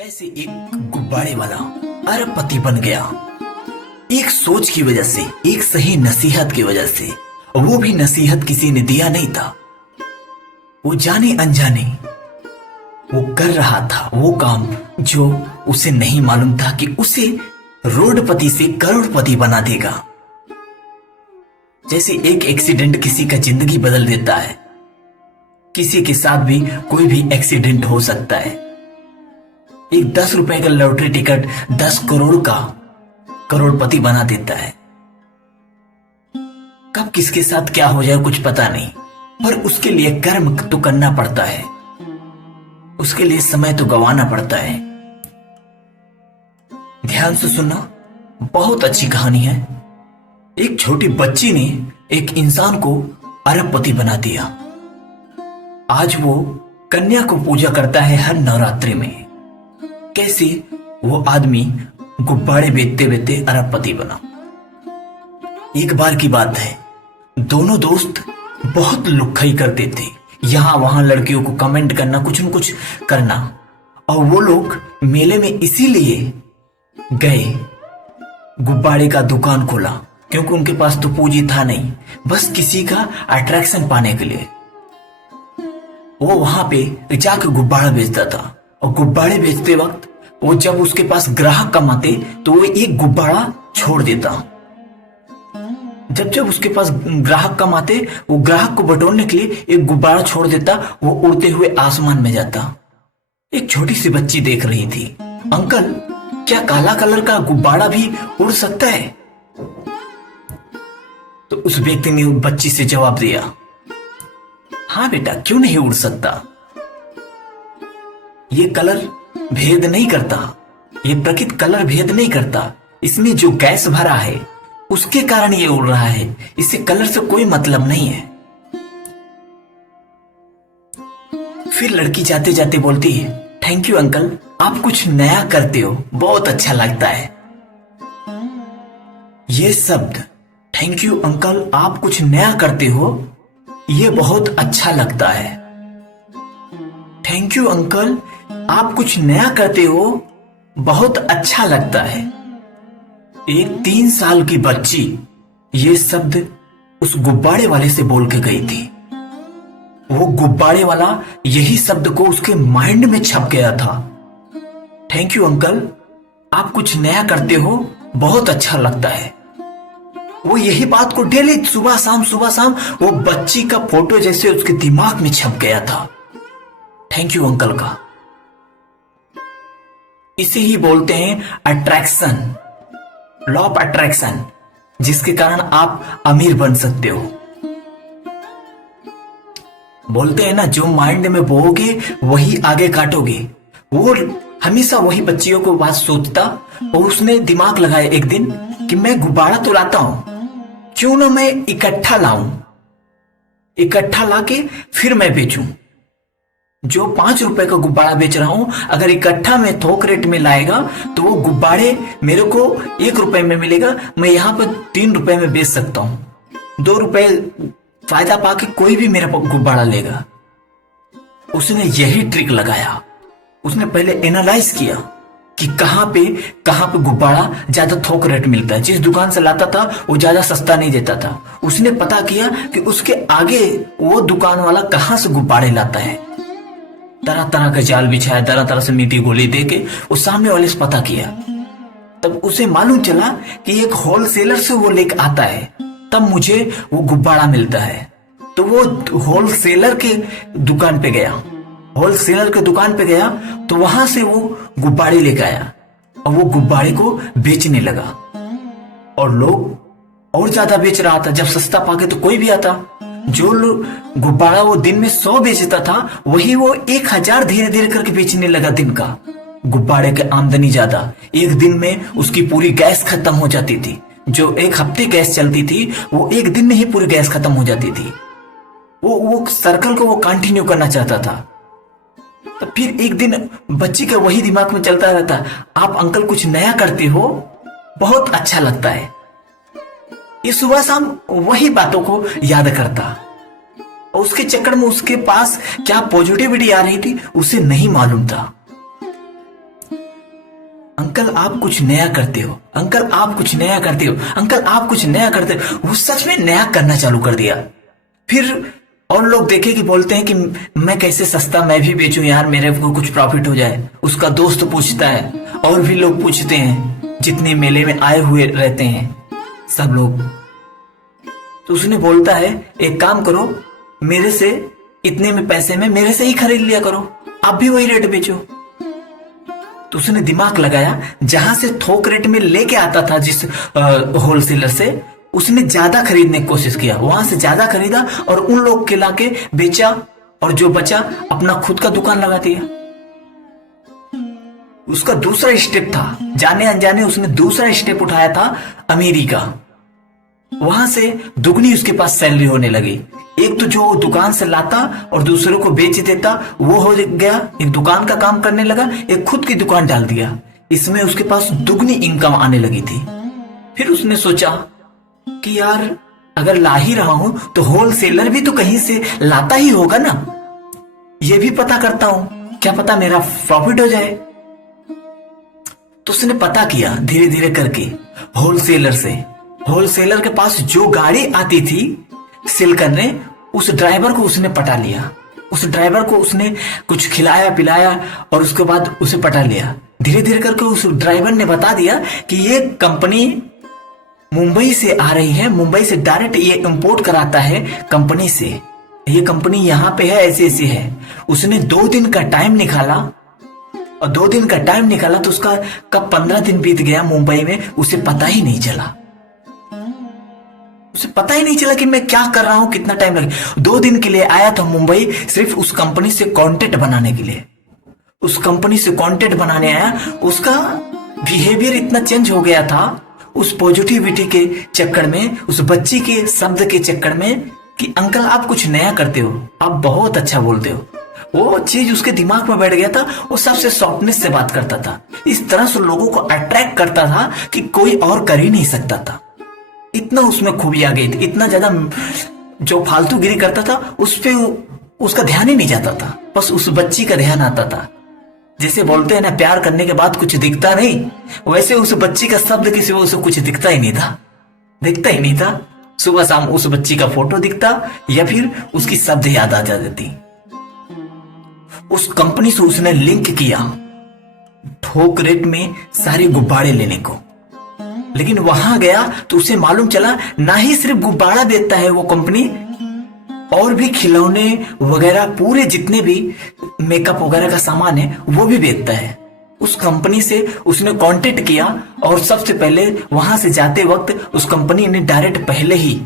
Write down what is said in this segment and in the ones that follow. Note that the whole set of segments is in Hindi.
कैसे एक गुब्बारे वाला अरबपति बन गया। एक सोच की वजह से, एक सही नसीहत की वजह से। वो भी नसीहत किसी ने दिया नहीं था, वो जाने अनजाने वो कर रहा था वो काम जो उसे नहीं मालूम था कि उसे रोडपति से करोड़पति बना देगा। जैसे एक एक्सीडेंट किसी का जिंदगी बदल देता है, किसी के साथ भी कोई भी एक्सीडेंट हो सकता है। एक 10 रुपए का लॉटरी टिकट 10 करोड़ का करोड़पति बना देता है। कब किसके साथ क्या हो जाए कुछ पता नहीं, पर उसके लिए कर्म तो करना पड़ता है, उसके लिए समय तो गंवाना पड़ता है। ध्यान से सुनना, बहुत अच्छी कहानी है। एक छोटी बच्ची ने एक इंसान को अरबपति बना दिया। आज वो कन्या को पूजा करता है हर नवरात्रि में। कैसे वो आदमी गुब्बारे बेचते बेचते अरबपति बना। एक बार की बात है, दोनों दोस्त बहुत लुक्खई करते थे, यहां वहां लड़कियों को कमेंट करना, कुछ न कुछ करना। और वो लोग मेले में इसीलिए गए, गुब्बारे का दुकान खोला, क्योंकि उनके पास तो पूंजी था नहीं, बस किसी का अट्रैक्शन पाने के लिए। वो वहां पे जाकर गुब्बारा बेचता था, और गुब्बारे बेचते वक्त वो जब उसके पास ग्राहक कम आते तो वो एक गुब्बारा छोड़ देता। जब जब उसके पास ग्राहक कम आते, वो ग्राहक को बटोरने के लिए एक गुब्बारा छोड़ देता, वो उड़ते हुए आसमान में जाता। एक छोटी सी बच्ची देख रही थी, अंकल क्या काला कलर का गुब्बारा भी उड़ सकता है? तो उस व्यक्ति ने बच्ची से जवाब दिया, हाँ बेटा, क्यों नहीं उड़ सकता। ये कलर भेद नहीं करता, ये प्रकृति कलर भेद नहीं करता, इसमें जो गैस भरा है उसके कारण ये उड़ रहा है, इससे कलर से कोई मतलब नहीं है। फिर लड़की जाते जाते बोलती है, थैंक यू अंकल, आप कुछ नया करते हो, बहुत अच्छा लगता है। ये शब्द थैंक यू अंकल, आप कुछ नया करते हो, ये बहुत अच्छा लगता है। थैंक यू अंकल, आप कुछ नया करते हो, बहुत अच्छा लगता है। एक 3 साल की बच्ची ये शब्द उस गुब्बारे वाले से बोल के गई थी। वो गुब्बारे वाला यही शब्द को उसके माइंड में छप गया था। थैंक यू अंकल, आप कुछ नया करते हो, बहुत अच्छा लगता है। वो यही बात को डेली सुबह शाम वो बच्ची का फोटो जैसे उसके दिमाग में छप गया था, थैंक यू अंकल का। इसे ही बोलते हैं अट्रैक्शन, लॉ ऑफ अट्रैक्शन, जिसके कारण आप अमीर बन सकते हो। बोलते हैं ना, जो माइंड में बोओगे वही आगे काटोगे। वो हमेशा वही बच्चियों को बात सोचता, और उसने दिमाग लगाया एक दिन कि मैं गुब्बारा तो लाता हूं, क्यों ना मैं इकट्ठा लाऊं, इकट्ठा लाके फिर मैं बेचूं। जो 5 रुपए का गुब्बारा बेच रहा हूं, अगर इकट्ठा में थोक रेट में लाएगा तो वो गुब्बारे मेरे को 1 रुपए में मिलेगा, मैं यहां पर 3 रुपए में बेच सकता हूं। 2 रुपए फायदा पाके कोई भी मेरा गुब्बारा लेगा। उसने यही ट्रिक लगाया। उसने पहले एनालाइज किया कि कहां पे गुब्बारा ज्यादा थोक रेट मिलता है। जिस दुकान से लाता था वो ज्यादा सस्ता नहीं देता था। उसने पता किया कि उसके आगे वो दुकान वाला कहां से गुब्बारे लाता है। तरह तरह का जाल बिछाया, तरह तरह से मीठी गोली देके वो सामने वाले से पता किया। तब उसे मालूम चला कि एक होलसेलर से वो लेकर आता है, तब मुझे वो गुब्बारा मिलता है। तो वो होलसेलर के दुकान पे गया, होलसेलर के दुकान पे गया तो वहां से वो गुब्बारे लेकर आया, और वो गुब्बारे को बेचने लगा। और लोग और ज्यादा बेच रहा था। जब सस्ता पाके तो कोई भी आता। जो लोग गुब्बारा वो दिन में 100 बेचता था, वही वो 1000 धीरे धीरे करके बेचने लगा दिन का। गुब्बारे की आमदनी ज्यादा, एक दिन में उसकी पूरी गैस खत्म हो जाती थी। जो 1 हफ्ते गैस चलती थी, वो एक दिन में ही पूरी गैस खत्म हो जाती थी। वो सर्कल को वो कंटिन्यू करना चाहता था। तो फिर एक दिन बच्ची का वही दिमाग में चलता रहता, आप अंकल कुछ नया करते हो, बहुत अच्छा लगता है। ये सुबह शाम वही बातों को याद करता, और उसके चक्कर में उसके पास क्या पॉजिटिविटी आ रही थी उसे नहीं मालूम था। अंकल आप कुछ नया करते हो, अंकल आप कुछ नया करते हो, अंकल आप कुछ नया करते हो। वो सच में नया करना चालू कर दिया। फिर और लोग देखे कि बोलते हैं कि मैं कैसे सस्ता मैं भी बेचूं यार, मेरे को कुछ प्रॉफिट हो जाए। उसका दोस्त पूछता है और भी लोग पूछते हैं, जितने मेले में आए हुए रहते हैं सब लोग। तो उसने बोलता है एक काम करो, मेरे से इतने में पैसे में मेरे से ही खरीद लिया करो, आप भी वही रेट बेचो। तो उसने दिमाग लगाया, जहां से थोक रेट में लेके आता था जिस होलसेलर से, उसने ज्यादा खरीदने की कोशिश किया, वहां से ज्यादा खरीदा और उन लोग के लाके बेचा, और जो बचा अपना खुद का दुकान लगा दिया। उसका दूसरा स्टेप था, जाने अनजाने उसने दूसरा स्टेप उठाया था अमीरी का। वहां से दुगनी उसके पास सैलरी होने लगी। एक तो जो दुकान से लाता और दूसरों को बेच देता वो हो गया, एक दुकान का काम करने लगा, एक खुद की दुकान डाल दिया। इसमें उसके पास दुगनी इनकम आने लगी थी। फिर उसने सोचा कि यार अगर ला ही रहा हूं तो होलसेलर भी तो कहीं से लाता ही होगा ना, ये भी पता करता हूं, क्या पता मेरा प्रॉफिट हो जाए। तो उसने पता किया धीरे धीरे करके होलसेलर से। होलसेलर के पास जो गाड़ी आती थी सेल करने, उस ड्राइवर को उसने पटा लिया। उस ड्राइवर को उसने कुछ खिलाया पिलाया और उसके बाद उसे पटा लिया। धीरे धीरे करके उस ड्राइवर ने बता दिया कि ये कंपनी मुंबई से आ रही है, मुंबई से डायरेक्ट ये इंपोर्ट कराता है कंपनी से, ये कंपनी यहाँ पे है, ऐसे ऐसे है। उसने 2 दिन का टाइम निकाला और 2 दिन का टाइम निकाला तो उसका कब 15 दिन बीत गया मुंबई में, उसे पता ही नहीं चला। उसे पता ही नहीं चला कि मैं क्या कर रहा हूं, कितना टाइम लगे। 2 दिन के लिए आया था मुंबई सिर्फ उस कंपनी से कॉन्टेक्ट बनाने के लिए। उस कंपनी से कॉन्टेक्ट बनाने आया। उसका बिहेवियर इतना चेंज हो गया था उस पॉजिटिविटी के चक्कर में, उस बच्ची के शब्द के चक्कर में कि अंकल आप कुछ नया करते हो, आप बहुत अच्छा बोलते हो। वो चीज उसके दिमाग में बैठ गया था। वो सबसे सॉफ्टनेस से बात करता था, इस तरह से लोगों को अट्रैक्ट करता था कि कोई और कर ही नहीं सकता था। इतना उसमें खूबी आ गई थी, इतना ज्यादा जो फालतूगिरी करता था उस पे उसका ध्यान ही नहीं जाता था, बस उस बच्ची का ध्यान आता था। जैसे बोलते हैं ना प्यार करने के बाद कुछ दिखता नहीं, वैसे उस बच्ची का शब्द के सिवा उसे कुछ दिखता ही नहीं था, दिखता ही नहीं था। सुबह शाम उस बच्ची का फोटो दिखता या फिर उसकी शब्द याद आ जाती। उस कंपनी से उसने लिंक किया थोक रेट में सारे गुब्बारे लेने को, लेकिन वहां गया तो उसे मालूम चला ना ही सिर्फ गुब्बारा देता है वो कंपनी, और भी खिलौने वगैरह पूरे जितने भी मेकअप वगैरह का सामान है वो भी बेचता है। उस कंपनी से उसने कांटेक्ट किया और सबसे पहले वहां से जाते वक्त उस कंपनी ने डायरेक्ट पहले ही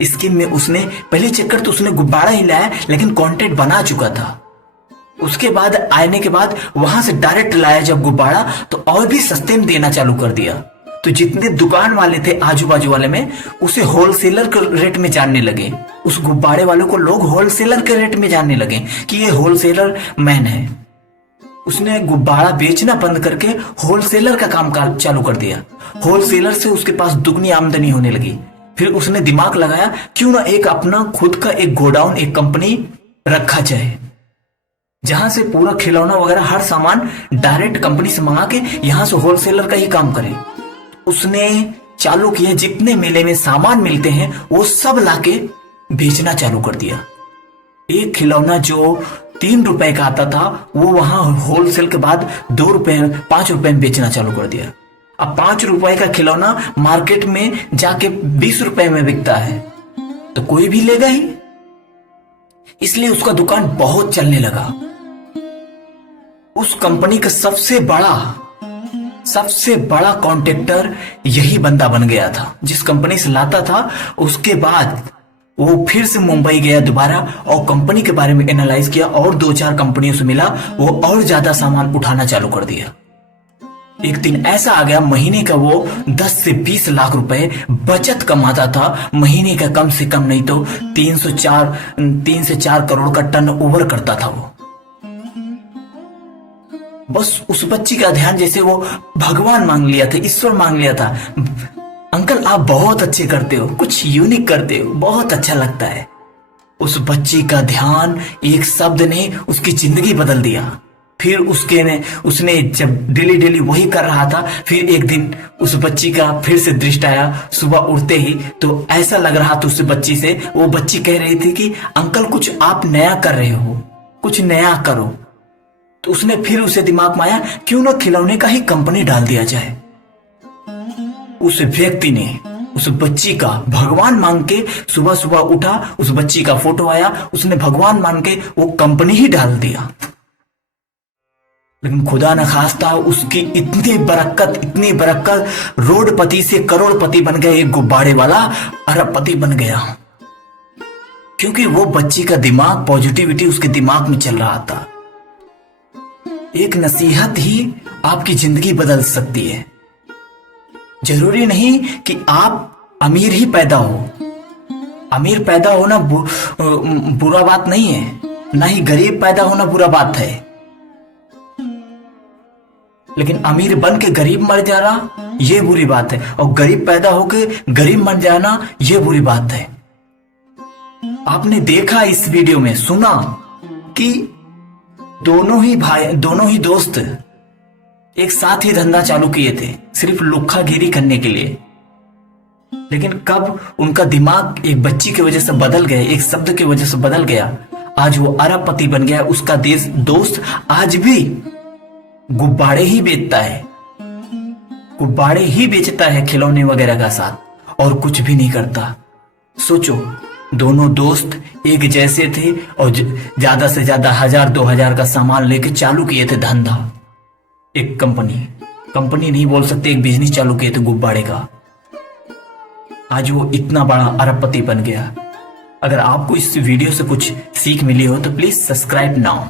स्कीम में उसने पहले चक्कर तो उसने गुब्बारा ही लाया, लेकिन कांटेक्ट बना चुका था। उसके बाद आने के बाद वहां से डायरेक्ट लाया जब गुब्बारा तो और भी सस्ते में देना चालू कर दिया। तो जितने दुकान वाले थे आजू बाजू वाले में उसे होलसेलर के रेट में जानने लगे। उस गुब्बारे वालों को लोग होलसेलर के रेट में जानने लगे कि ये होलसेलर मैन है। उसने गुब्बारा बेचना बंद करके होलसेलर का काम चालू कर दिया। होलसेलर से उसके पास दुगनी आमदनी होने लगी। फिर उसने दिमाग लगाया क्यों ना एक अपना खुद का एक गोडाउन, एक कंपनी रखा जाए, जहां से पूरा खिलौना वगैरह हर सामान डायरेक्ट कंपनी से मंगा के यहां से होलसेलर का ही काम करे। उसने चालू किया, जितने मेले में सामान मिलते हैं वो सब लाके बेचना चालू कर दिया। एक खिलौना जो 3 रुपए का आता था वो वहां होलसेल के बाद 2 रुपए 5 रुपए में बेचना चालू कर दिया। अब 5 रुपए का खिलौना मार्केट में जाके 20 रुपए में बिकता है तो कोई भी लेगा ही, इसलिए उसका दुकान बहुत चलने लगा। उस कंपनी का सबसे बड़ा कॉन्ट्रैक्टर यही बंदा बन गया था जिस कंपनी से लाता था। उसके बाद वो फिर से मुंबई गया दोबारा और कंपनी के बारे में एनालाइज किया और 2-4 कंपनियों से मिला, वो और ज्यादा सामान उठाना चालू कर दिया। एक दिन ऐसा आ गया महीने का वो 10 से 20 लाख रुपए बचत कमाता था महीने का, कम से कम नहीं तो 3 से 4 करोड़ का टर्न ओवर करता था वो। बस उस बच्ची का ध्यान जैसे वो भगवान मांग लिया था, ईश्वर मांग लिया था। अंकल आप बहुत अच्छे करते हो, कुछ यूनिक करते हो, बहुत अच्छा लगता है। उस बच्ची का ध्यान एक शब्द ने उसकी जिंदगी बदल दिया। फिर उसने जब डेली डेली वही कर रहा था, फिर एक दिन उस बच्ची का फिर से दृष्टि आया सुबह उठते ही। तो ऐसा लग रहा था उस बच्ची से, वो बच्ची कह रही थी कि अंकल कुछ आप नया कर रहे हो, कुछ नया करो। तो उसने फिर उसे दिमाग में आया क्यों ना खिलौने का ही कंपनी डाल दिया जाए। उस व्यक्ति ने उस बच्ची का भगवान मान के सुबह सुबह उठा, उस बच्ची का फोटो आया, उसने भगवान मान के वो कंपनी ही डाल दिया। लेकिन खुदा न खास्ता उसकी इतनी बरकत रोडपति से करोड़पति बन गए, एक गुब्बारे वाला अरबपति बन गया। क्योंकि वो बच्ची का दिमाग, पॉजिटिविटी उसके दिमाग में चल रहा था। एक नसीहत ही आपकी जिंदगी बदल सकती है। जरूरी नहीं कि आप अमीर ही पैदा हो। अमीर पैदा होना बुरा बात नहीं है, ना ही गरीब पैदा होना बुरा बात है। लेकिन अमीर बन के गरीब मर जाना ये बुरी बात है, और गरीब पैदा होके गरीब मर जाना ये बुरी बात है। आपने देखा इस वीडियो में, सुना कि दोनों ही दोस्त एक साथ ही धंधा चालू किए थे, सिर्फ लुक्खागिरी करने के लिए। लेकिन कब उनका दिमाग एक बच्ची की वजह से बदल गया, एक शब्द की वजह से बदल गया, आज वो अरबपति बन गया। उसका दोस्त आज भी गुब्बारे ही बेचता है, गुब्बारे ही बेचता है खिलौने वगैरह का साथ, और कुछ भी नहीं करता। सोचो, दोनों दोस्त एक जैसे थे और ज्यादा से ज्यादा 1000-2000 का सामान लेके चालू किए थे धंधा। एक कंपनी नहीं बोल सकते, एक बिजनेस चालू किए थे गुब्बारे का। आज वो इतना बड़ा अरबपति बन गया। अगर आपको इस वीडियो से कुछ सीख मिली हो तो प्लीज सब्सक्राइब नाउ।